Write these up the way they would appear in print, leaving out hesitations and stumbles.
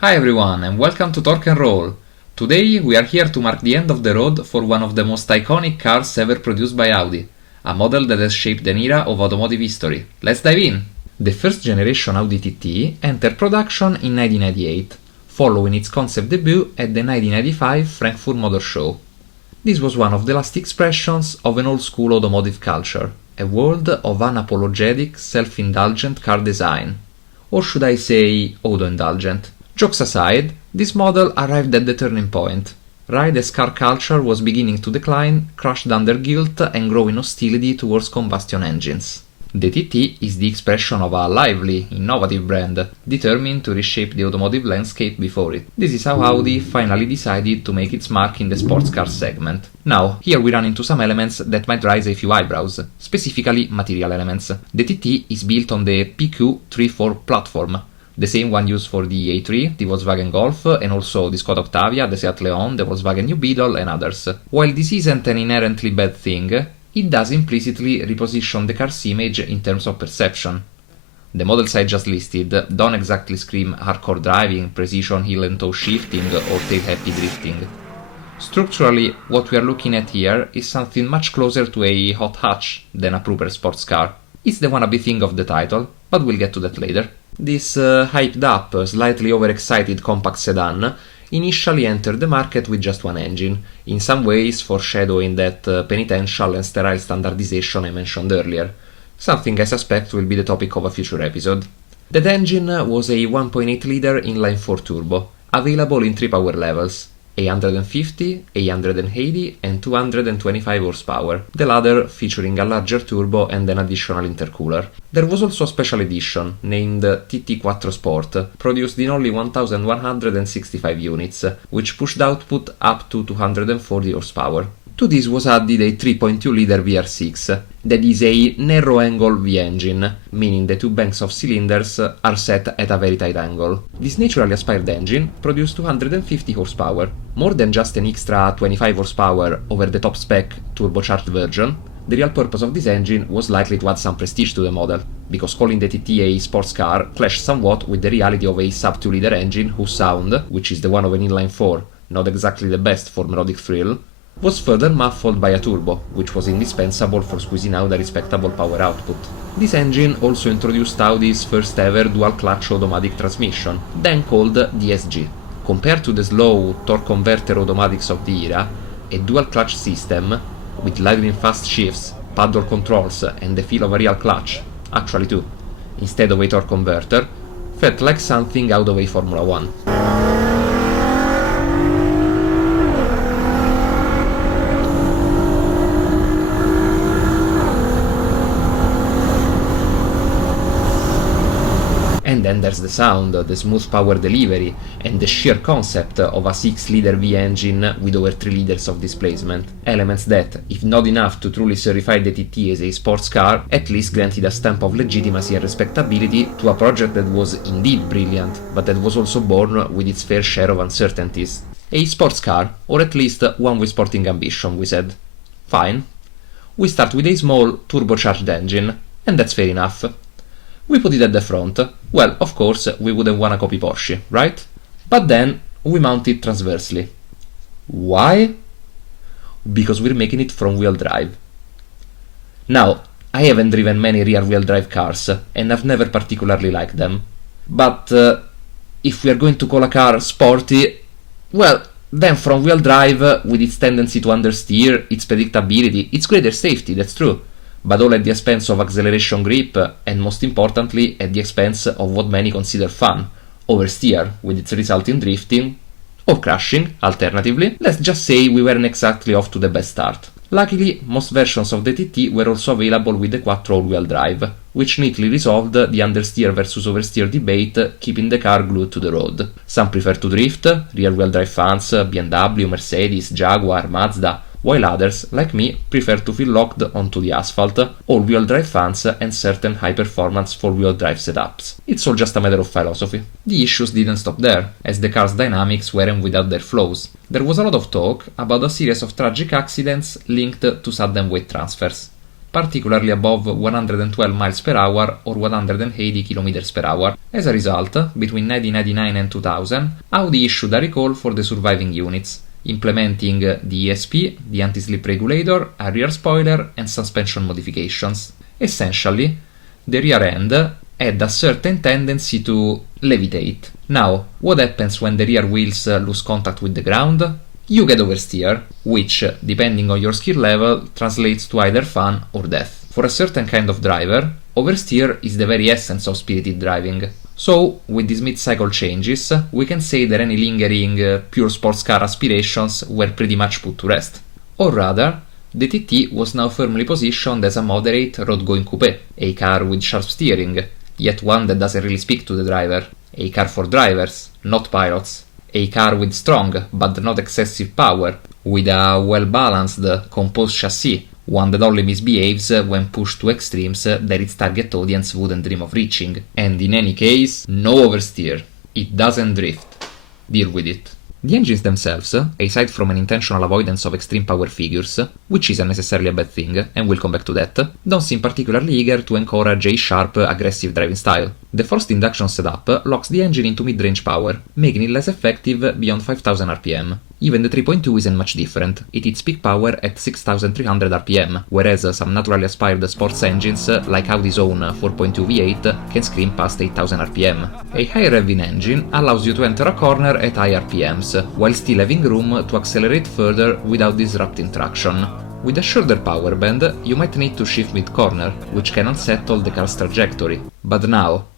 Hi everyone and welcome to Torque and Roll. Today we are here to mark the end of the road for one of the most iconic cars ever produced by Audi, a model that has shaped an era of automotive history. Let's dive in! The first generation Audi TT entered production in 1998, following its concept debut at the 1995 Frankfurt Motor Show. This was one of the last expressions of an old-school automotive culture, a world of unapologetic, self-indulgent car design. Or should I say, auto-indulgent. Jokes aside, this model arrived at the turning point, right as car culture was beginning to decline, crushed under guilt and growing hostility towards combustion engines. The TT is the expression of a lively, innovative brand, determined to reshape the automotive landscape before it. This is how Audi finally decided to make its mark in the sports car segment. Now, here we run into some elements that might raise a few eyebrows, specifically material elements. The TT is built on the PQ34 platform, the same one used for the A3, the Volkswagen Golf, and also the Skoda Octavia, the Seat Leon, the Volkswagen New Beetle, and others. While this isn't an inherently bad thing, it does implicitly reposition the car's image in terms of perception. The models I just listed don't exactly scream hardcore driving, precision heel and toe shifting, or tail-happy drifting. Structurally, what we are looking at here is something much closer to a hot hatch than a proper sports car. It's the wannabe thing of the title, but we'll get to that later. This hyped-up, slightly overexcited compact sedan initially entered the market with just one engine, in some ways foreshadowing that penitential and sterile standardization I mentioned earlier, something I suspect will be the topic of a future episode. That engine was a 1.8-liter inline-4 turbo, available in three power levels: 850, 880 and 225 horsepower, the latter featuring a larger turbo and an additional intercooler. There was also a special edition, named TT4 Sport, produced in only 1165 units, which pushed output up to 240 horsepower. To this was added a 3.2-liter VR6, that is a narrow-angle V-engine, meaning the two banks of cylinders are set at a very tight angle. This naturally aspired engine produced 250 horsepower, more than just an extra 25 horsepower over the top-spec turbocharged version. The real purpose of this engine was likely to add some prestige to the model, because calling the TT a sports car clashed somewhat with the reality of a sub-2-liter engine whose sound, which is the one of an inline-4, not exactly the best for melodic thrill, was further muffled by a turbo, which was indispensable for squeezing out a respectable power output. This engine also introduced Audi's first ever dual-clutch automatic transmission, then called DSG. Compared to the slow torque converter automatics of the era, a dual-clutch system, with lightning fast shifts, paddle controls, and the feel of a real clutch, actually two, instead of a torque converter, felt like something out of a Formula 1. And then there's the sound, the smooth power delivery, and the sheer concept of a 6-liter V-engine with over 3 liters of displacement. Elements that, if not enough to truly certify the TT as a sports car, at least granted a stamp of legitimacy and respectability to a project that was indeed brilliant, but that was also born with its fair share of uncertainties. A sports car, or at least one with sporting ambition, we said. Fine. We start with a small, turbocharged engine, and that's fair enough. We put it at the front. Well, of course, we wouldn't wanna copy Porsche, right? But then, we mount it transversely. Why? Because we're making it front-wheel drive. Now, I haven't driven many rear-wheel drive cars, and I've never particularly liked them. But, if we are going to call a car sporty, well, then front-wheel drive, with its tendency to understeer, its predictability, its greater safety, that's true. But all at the expense of acceleration grip, and most importantly, at the expense of what many consider fun, oversteer, with its resulting drifting, or crashing, alternatively. Let's just say we weren't exactly off to the best start. Luckily, most versions of the TT were also available with the quattro all-wheel drive, which neatly resolved the understeer versus oversteer debate, keeping the car glued to the road. Some prefer to drift, rear-wheel drive fans, BMW, Mercedes, Jaguar, Mazda, while others, like me, prefer to feel locked onto the asphalt, all-wheel drive fans, and certain high-performance four-wheel drive setups. It's all just a matter of philosophy. The issues didn't stop there, as the car's dynamics weren't without their flaws. There was a lot of talk about a series of tragic accidents linked to sudden weight transfers. particularly above 112 miles per hour or 180 kilometers per hour. As a result, between 1999 and 2000, Audi issued a recall for the surviving units, implementing the ESP, the anti-slip regulator, a rear spoiler, and suspension modifications. Essentially, the rear end had a certain tendency to levitate. Now, what happens when the rear wheels lose contact with the ground? You get oversteer, which, depending on your skill level, translates to either fun or death. For a certain kind of driver, oversteer is the very essence of spirited driving. So, with these mid-cycle changes, we can say that any lingering pure sports car aspirations were pretty much put to rest. Or rather, the TT was now firmly positioned as a moderate road-going coupe, a car with sharp steering, yet one that doesn't really speak to the driver, a car for drivers, not pilots, a car with strong but not excessive power, with a well-balanced, composed chassis, one that only misbehaves when pushed to extremes that its target audience wouldn't dream of reaching. And in any case, no oversteer. It doesn't drift. Deal with it. The engines themselves, aside from an intentional avoidance of extreme power figures, which isn't necessarily a bad thing, and we'll come back to that, don't seem particularly eager to encourage a sharp, aggressive driving style. The forced induction setup locks the engine into mid-range power, making it less effective beyond 5000 rpm. Even the 3.2 isn't much different. It hits peak power at 6300 rpm, whereas some naturally aspired sports engines, like Audi's own 4.2 V8, can scream past 8000 rpm. A higher revving engine allows you to enter a corner at high RPMs, while still having room to accelerate further without disrupting traction. With a shorter power band, you might need to shift mid-corner, which can unsettle the car's trajectory. But now,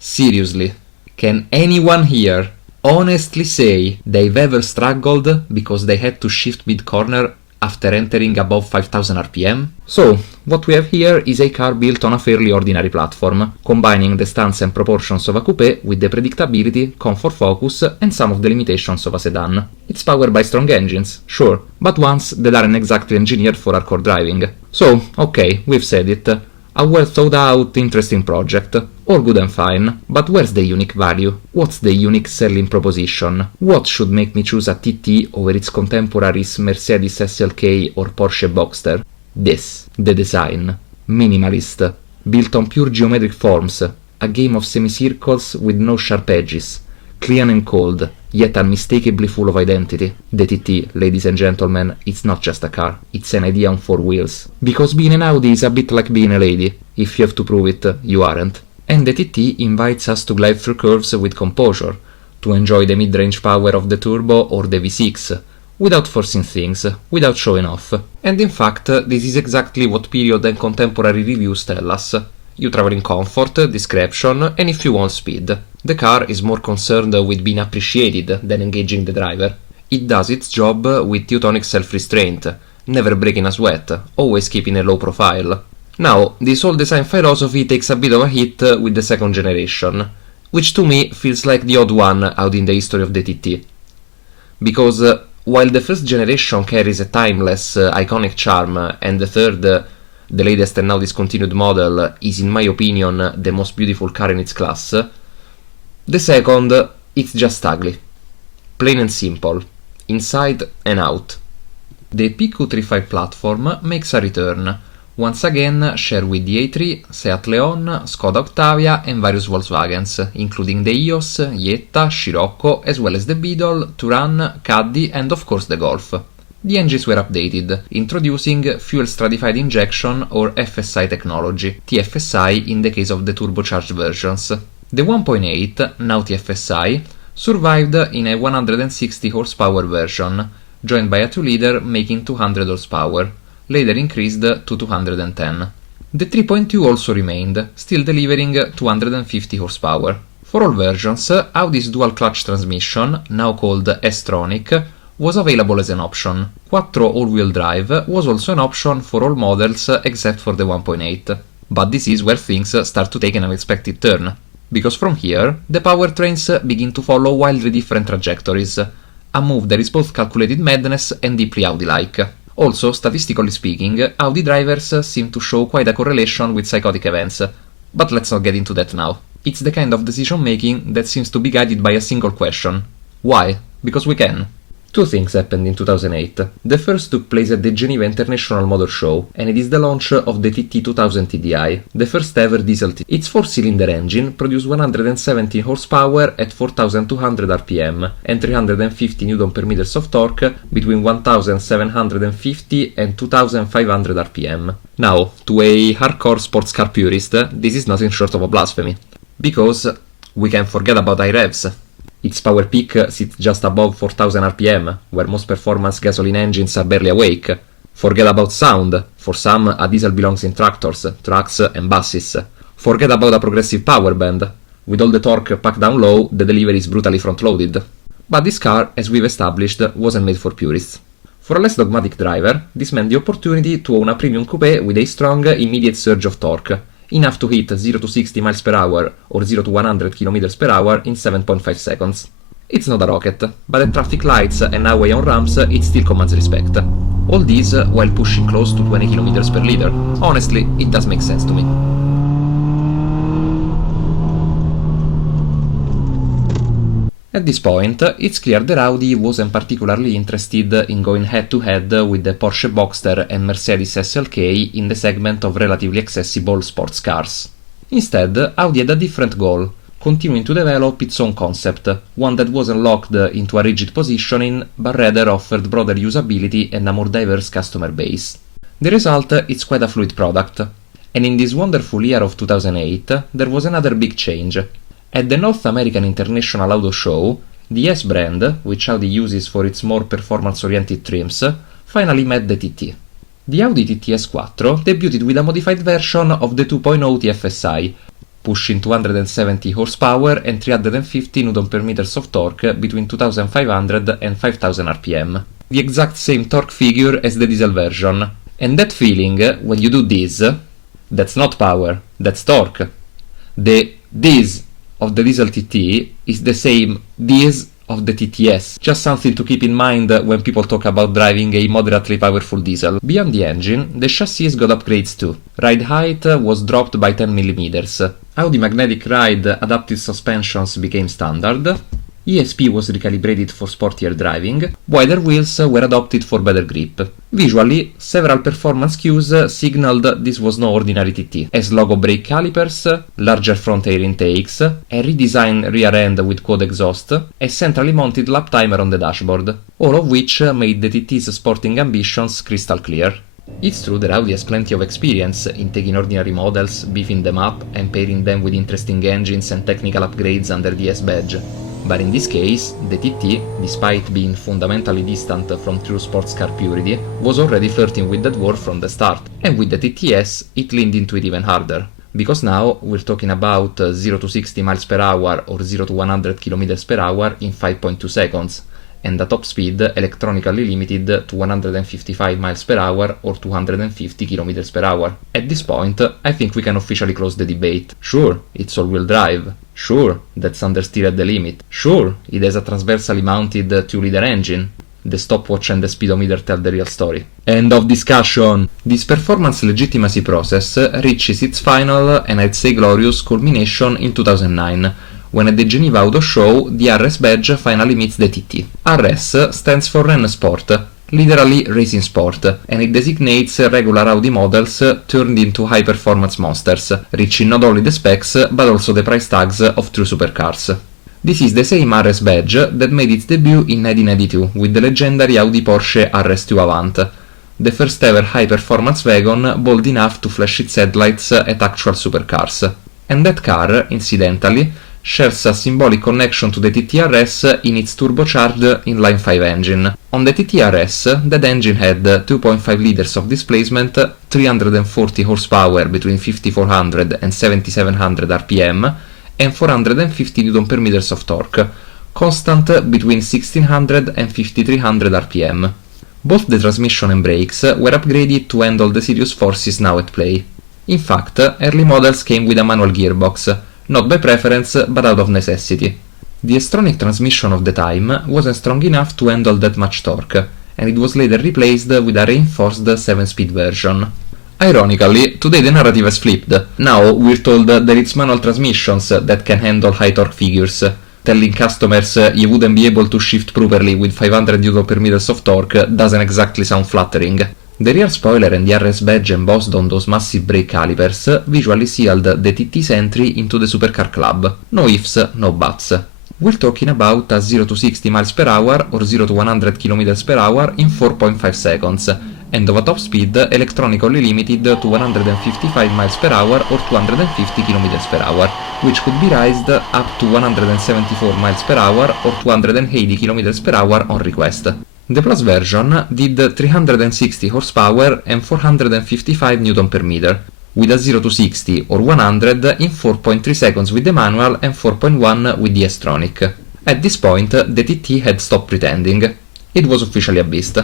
seriously, can anyone here honestly say they've ever struggled because they had to shift mid-corner after entering above 5000 rpm? So, what we have here is a car built on a fairly ordinary platform, combining the stance and proportions of a coupe with the predictability, comfort focus, and some of the limitations of a sedan. It's powered by strong engines, sure, but ones that aren't exactly engineered for hardcore driving. So, okay, we've said it. A well thought out, interesting project. All good and fine, but where's the unique value? What's the unique selling proposition? What should make me choose a TT over its contemporaries Mercedes SLK or Porsche Boxster? This, the design. Minimalist, built on pure geometric forms, a game of semicircles with no sharp edges, clean and cold, yet unmistakably full of identity. The TT, ladies and gentlemen, it's not just a car, it's an idea on four wheels. Because being an Audi is a bit like being a lady. If you have to prove it, you aren't. And the TT invites us to glide through curves with composure, to enjoy the mid-range power of the turbo or the V6, without forcing things, without showing off. And in fact, this is exactly what period and contemporary reviews tell us. You travel in comfort, discretion, and if you want speed. The car is more concerned with being appreciated than engaging the driver. It does its job with Teutonic self-restraint, never breaking a sweat, always keeping a low profile. Now, this whole design philosophy takes a bit of a hit with the second generation, which to me feels like the odd one out in the history of the TT. Because while the first generation carries a timeless, iconic charm, and the third, the latest and now discontinued model, is in my opinion the most beautiful car in its class, the second, it's just ugly. Plain and simple, inside and out. The PQ35 platform makes a return, once again shared with the A3, Seat Leon, Skoda Octavia and various Volkswagens, including the Ios, Jetta, Scirocco, as well as the Beetle, Touran, Caddy and of course the Golf. The engines were updated, introducing fuel stratified injection or FSI technology, TFSI in the case of the turbocharged versions. The 1.8, now TFSI, survived in a 160 horsepower version, joined by a 2-liter making 200 horsepower, later increased to 210. The 3.2 also remained, still delivering 250 horsepower. For all versions, Audi's dual-clutch transmission, now called S-Tronic, was available as an option. Quattro all-wheel drive was also an option for all models except for the 1.8. But this is where things start to take an unexpected turn, because from here, the powertrains begin to follow wildly different trajectories, a move that is both calculated madness and deeply Audi-like. Also, statistically speaking, Audi drivers seem to show quite a correlation with psychotic events, but let's not get into that now. It's the kind of decision-making that seems to be guided by a single question. Why? Because we can. Two things happened in 2008. The first took place at the Geneva International Motor Show, and it is the launch of the TT2000 TDI, the first ever diesel TT. Its four-cylinder engine produced 170 horsepower at 4,200 rpm and 350 Nm of torque between 1,750 and 2,500 rpm. Now, to a hardcore sports car purist, this is nothing short of a blasphemy. Because we can forget about high revs. Its power peak sits just above 4000 rpm, where most performance gasoline engines are barely awake. Forget about sound. For some, a diesel belongs in tractors, trucks and buses. Forget about a progressive power band. With all the torque packed down low, the delivery is brutally front-loaded. But this car, as we've established, wasn't made for purists. For a less dogmatic driver, this meant the opportunity to own a premium coupe with a strong, immediate surge of torque, enough to hit 0 to 60 miles per hour or 0 to 100 km per hour in 7.5 seconds. It's not a rocket, but at traffic lights and highway on ramps it still commands respect. All this while pushing close to 20 km per liter. Honestly, it does make sense to me. At this point, it's clear that Audi wasn't particularly interested in going head-to-head with the Porsche Boxster and Mercedes SLK in the segment of relatively accessible sports cars. Instead, Audi had a different goal, continuing to develop its own concept, one that wasn't locked into a rigid positioning, but rather offered broader usability and a more diverse customer base. The result is quite a fluid product, and in this wonderful year of 2008, there was another big change. At the North American International Auto Show, the S brand, which Audi uses for its more performance-oriented trims, finally met the TT. The Audi TT S4 debuted with a modified version of the 2.0 TFSI, pushing 270 horsepower and 350 Nm of torque between 2500 and 5000 rpm. The exact same torque figure as the diesel version. And that feeling, when you do this, that's not power, that's torque. The this of the diesel TT is the same this of the TTS. Just something to keep in mind when people talk about driving a moderately powerful diesel. Beyond the engine, the chassis got upgrades too. Ride height was dropped by 10 mm. Audi magnetic ride adaptive suspensions became standard. ESP was recalibrated for sportier driving, wider wheels were adopted for better grip. Visually, several performance cues signaled this was no ordinary TT, as logo brake calipers, larger front air intakes, a redesigned rear end with quad exhaust, a centrally mounted lap timer on the dashboard, all of which made the TT's sporting ambitions crystal clear. It's true that Audi has plenty of experience in taking ordinary models, beefing them up, and pairing them with interesting engines and technical upgrades under the S badge. But in this case, the TT, despite being fundamentally distant from true sports car purity, was already flirting with that word from the start, and with the TTS it leaned into it even harder. Because now we're talking about 0 to 60 miles per hour or 0 to 100 km per hour in 5.2 seconds, and a top speed electronically limited to 155 miles per hour or 250 km per hour. At this point, I think we can officially close the debate. Sure, it's all-wheel drive. Sure, that's understeer at the limit. Sure, it has a transversally mounted 2-liter engine. The stopwatch and the speedometer tell the real story. End of discussion! This performance legitimacy process reaches its final, and I'd say glorious, culmination in 2009, when at the Geneva Auto Show the RS badge finally meets the TT. RS stands for Rennsport, literally racing sport, and it designates regular Audi models turned into high-performance monsters, reaching not only the specs but also the price tags of true supercars. This is the same RS badge that made its debut in 1992 with the legendary Audi Porsche RS2 Avant, the first ever high-performance wagon bold enough to flash its headlights at actual supercars. And that car, incidentally, shares a symbolic connection to the TTRS in its turbocharged inline 5 engine. On the TTRS, that engine had 2.5 liters of displacement, 340 horsepower between 5400 and 7700 rpm, and 450 Nm of torque, constant between 1600 and 5300 rpm. Both the transmission and brakes were upgraded to handle the serious forces now at play. In fact, early models came with a manual gearbox, not by preference but out of necessity. The S-tronic transmission of the time wasn't strong enough to handle that much torque, and it was later replaced with a reinforced 7-speed version. Ironically, today the narrative has flipped. Now we're told that it's manual transmissions that can handle high torque figures, telling customers you wouldn't be able to shift properly with 500 Nm of torque doesn't exactly sound flattering. The rear spoiler and the RS badge embossed on those massive brake calipers visually sealed the TT's entry into the supercar club. No ifs, no buts. We're talking about a 0 to 60 miles per hour or 0 to 100 km per hour in 4.5 seconds, and of a top speed electronically limited to 155 miles per hour or 250 km per hour, which could be raised up to 174 miles per hour or 280 km per hour on request. The Plus version did 360 horsepower and 455 Nm, with a 0 to 60 or 100 in 4.3 seconds with the manual and 4.1 with the S-Tronic. At this point, the TT had stopped pretending. It was officially a beast.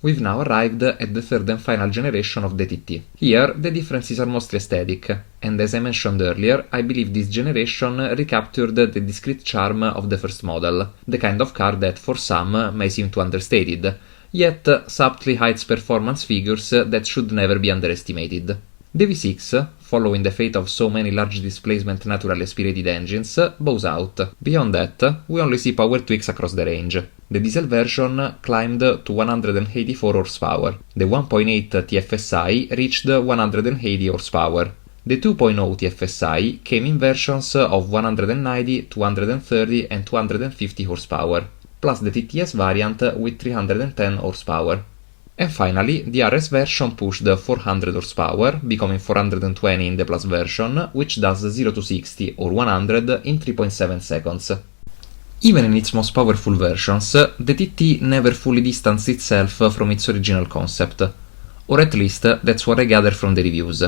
We've now arrived at the third and final generation of the TT. Here, the differences are mostly aesthetic, and as I mentioned earlier, I believe this generation recaptured the discreet charm of the first model, the kind of car that for some may seem too understated, yet subtly hides performance figures that should never be underestimated. The V6, following the fate of so many large displacement naturally aspirated engines, bows out. Beyond that, we only see power tweaks across the range. The diesel version climbed to 184 horsepower. The 1.8 TFSI reached 180 horsepower. The 2.0 TFSI came in versions of 190, 230 and 250 horsepower, plus the TTS variant with 310 horsepower. And finally, the RS version pushed 400 horsepower, becoming 420 in the Plus version, which does 0 to 60 or 100 in 3.7 seconds. Even in its most powerful versions, the TT never fully distanced itself from its original concept, or at least that's what I gather from the reviews.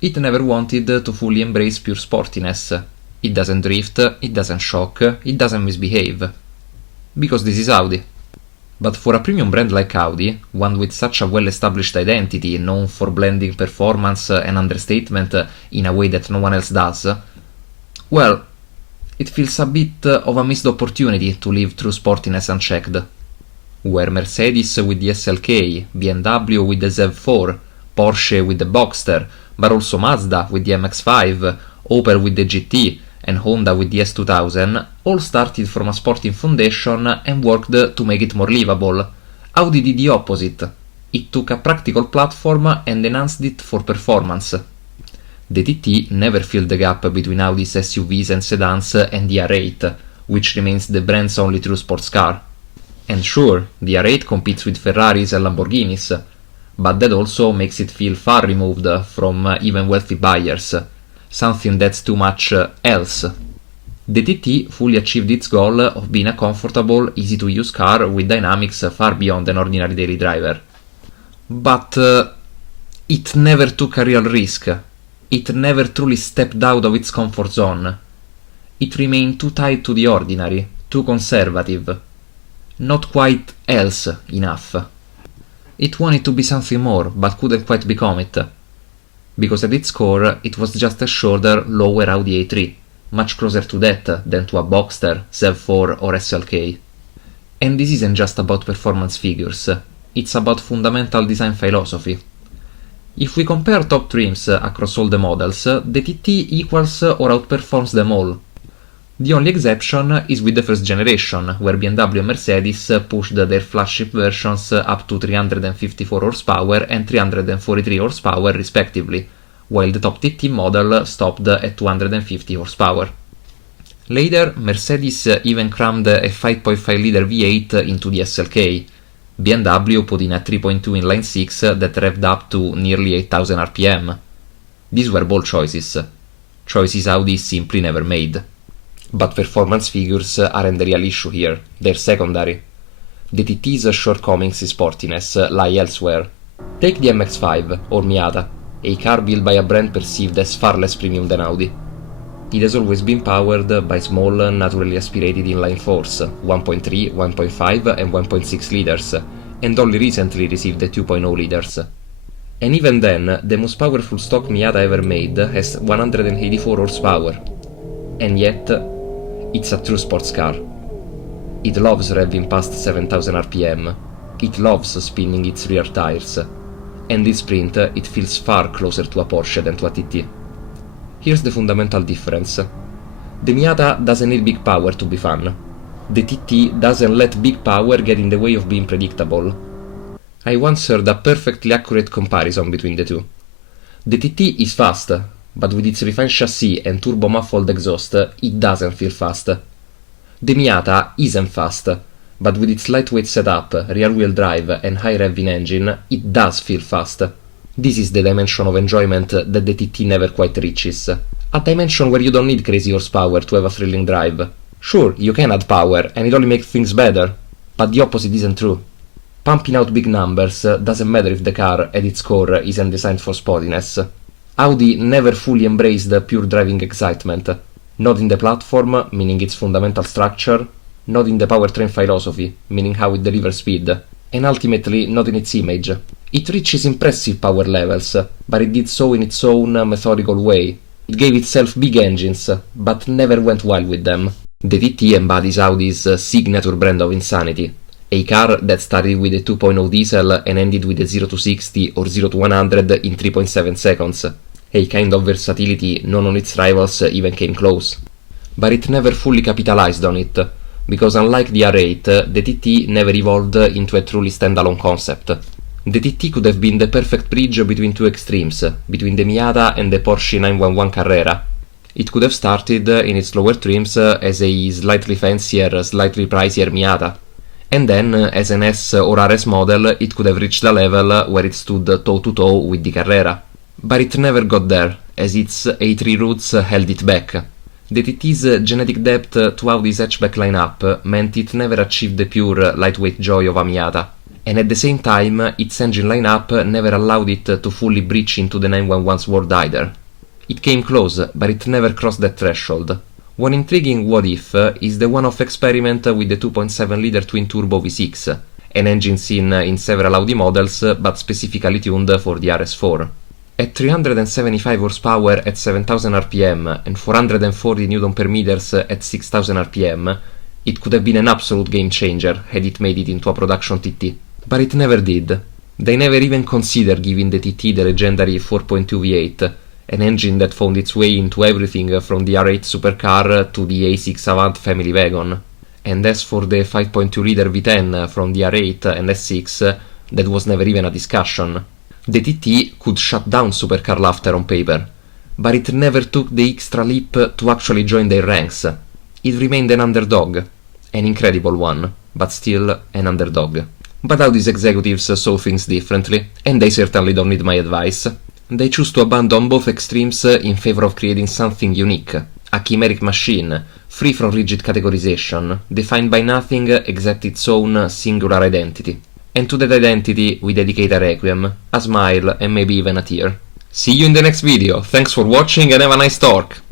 It never wanted to fully embrace pure sportiness. It doesn't drift, it doesn't shock, it doesn't misbehave. Because this is Audi. But for a premium brand like Audi, one with such a well-established identity, known for blending performance and understatement in a way that no one else does, well, it feels a bit of a missed opportunity to leave true sportiness unchecked. Where Mercedes with the SLK, BMW with the ZEV4, Porsche with the Boxster, but also Mazda with the MX-5, Opel with the GT, and Honda with the S2000 all started from a sporting foundation and worked to make it more livable. Audi did the opposite. It took a practical platform and enhanced it for performance. The TT never filled the gap between Audi's SUVs and sedans and the R8, which remains the brand's only true sports car. And sure, the R8 competes with Ferraris and Lamborghinis, but that also makes it feel far removed from even wealthy buyers, something that's too much else. The TT fully achieved its goal of being a comfortable, easy-to-use car with dynamics far beyond an ordinary daily driver. But it never took a real risk. It never truly stepped out of its comfort zone. It remained too tied to the ordinary, too conservative. Not quite else enough. It wanted to be something more, but couldn't quite become it. Because at its core, it was just a shorter, lower Audi A3, much closer to that than to a Boxster, ZEV4 or SLK. And this isn't just about performance figures, it's about fundamental design philosophy. If we compare top trims across all the models, the TT equals or outperforms them all. The only exception is with the first generation, where BMW and Mercedes pushed their flagship versions up to 354 horsepower and 343 horsepower respectively, while the top TT model stopped at 250 horsepower. Later, Mercedes even crammed a 5.5-liter V8 into the SLK. BMW put in a 3.2 inline-6 that revved up to nearly 8,000 rpm. These were bold choices. Choices Audi simply never made. But performance figures aren't the real issue here, they're secondary. The TT's shortcomings in sportiness lie elsewhere. Take the MX-5, or Miata, a car built by a brand perceived as far less premium than Audi. It has always been powered by small, naturally aspirated inline-4s, 1.3, 1.5 and 1.6 liters, and only recently received the 2.0 liters. And even then, the most powerful stock Miata ever made has 184 horsepower. And yet, it's a true sports car. It loves revving past 7,000 rpm. It loves spinning its rear tires. And in sprint, it feels far closer to a Porsche than to a TT. Here's the fundamental difference. The Miata doesn't need big power to be fun. The TT doesn't let big power get in the way of being predictable. I once heard a perfectly accurate comparison between the two. The TT is fast, but with its refined chassis and turbo-muffled exhaust, it doesn't feel fast. The Miata isn't fast, but with its lightweight setup, rear-wheel drive and high-revving engine, it does feel fast. This is the dimension of enjoyment that the TT never quite reaches. A dimension where you don't need crazy horsepower to have a thrilling drive. Sure, you can add power, and it only makes things better, but the opposite isn't true. Pumping out big numbers doesn't matter if the car, at its core, isn't designed for spottiness. Audi never fully embraced pure driving excitement. Not in the platform, meaning its fundamental structure, not in the powertrain philosophy, meaning how it delivers speed, and ultimately not in its image. It reaches impressive power levels, but it did so in its own methodical way. It gave itself big engines, but never went wild with them. The TT embodies Audi's signature brand of insanity. A car that started with a 2.0 diesel and ended with a 0 to 60 or 0 to 100 in 3.7 seconds. A kind of versatility none of its rivals even came close. But it never fully capitalized on it, because unlike the R8, the TT never evolved into a truly standalone concept. The TT could have been the perfect bridge between two extremes, between the Miata and the Porsche 911 Carrera. It could have started in its lower trims as a slightly fancier, slightly pricier Miata, and then as an S or RS model it could have reached a level where it stood toe-to-toe with the Carrera. But it never got there, as its A3 roots held it back. The TT's genetic depth to Audi's hatchback lineup meant it never achieved the pure, lightweight joy of a Miata, and at the same time its engine lineup never allowed it to fully breach into the 911's world either. It came close, but it never crossed that threshold. One intriguing what-if is the one-off experiment with the 2.7-liter twin-turbo V6, an engine seen in several Audi models but specifically tuned for the RS4. At 375 horsepower at 7000 rpm and 440 Nm at 6000 rpm, it could have been an absolute game-changer had it made it into a production TT. But it never did. They never even considered giving the TT the legendary 4.2 V8, an engine that found its way into everything from the R8 supercar to the A6 Avant family wagon. And as for the 5.2-liter V10 from the R8 and S6, that was never even a discussion. The TT could shut down supercar laughter on paper, but it never took the extra leap to actually join their ranks. It remained an underdog, an incredible one, but still an underdog. But Audi's executives saw things differently, and they certainly don't need my advice. They choose to abandon both extremes in favor of creating something unique, a chimeric machine, free from rigid categorization, defined by nothing except its own singular identity. And to that identity we dedicate a Requiem, a smile and maybe even a tear. See you in the next video, thanks for watching and have a nice talk!